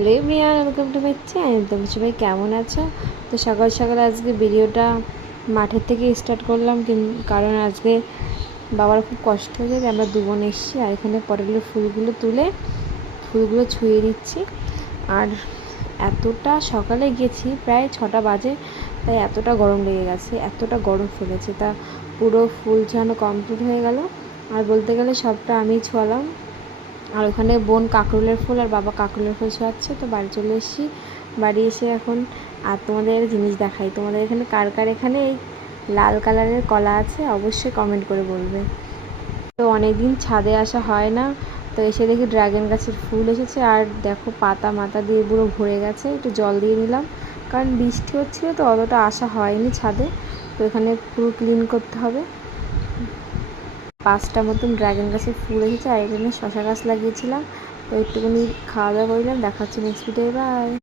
Hello everyone, welcome to my channel. তোমরা সবাই কেমন আছো? তো সকাল সকাল আজকে ভিডিওটা মাঠের থেকে স্টার্ট করলাম, কারণ আজকে বাবার খুব কষ্ট হয়ে যাবে। আমরা দু বোন এসেছি আর এখানে পটলের ফুলগুলো তুলে ফুলগুলো ছুঁয়ে দিচ্ছি। আর এতটা সকালে গেছি, প্রায় 6টা বাজে, তাই এতটা গরম লেগে গেছে, এতটা গরম ফেলেছে। তা পুরো ফুল ছোঁয়ানো কমপ্লিট হয়ে গেল। আর বলতে গেলে সবটা আমিই ছোঁয়ালাম। আর ওখানে বোন কাকরোলের ফুল আর বাবা কাকরোলের ফুল ছোঁয়াচ্ছে। তো বাড়ি চলে এসেছি। বাড়ি এসে এখন আর তোমাদের একটা জিনিস দেখাই। তোমাদের এখানে কার কার এখানে এই লাল কালারের কলা আছে অবশ্যই কমেন্ট করে বলবে। তো অনেক দিন ছাদে আসা হয় না, তো এসে দেখি ড্রাগন গাছের ফুল এসেছে। আর দেখো পাতা মাথা দিয়ে পুরো ভরে গেছে। একটু জল দিয়ে নিলাম, কারণ বৃষ্টি হচ্ছিলো তো অতটা আসা হয়নি ছাদে। তো এখানে পুরো ক্লিন করতে হবে। 5টা মতন ড্রাগন গাছের ফুল এসেছে। আর এখানে শশা গাছ লাগিয়েছিলাম। তো একটুখানি খাওয়া দাওয়া করলাম। দেখা হচ্ছে নেক্সট ভিডিও। বাই।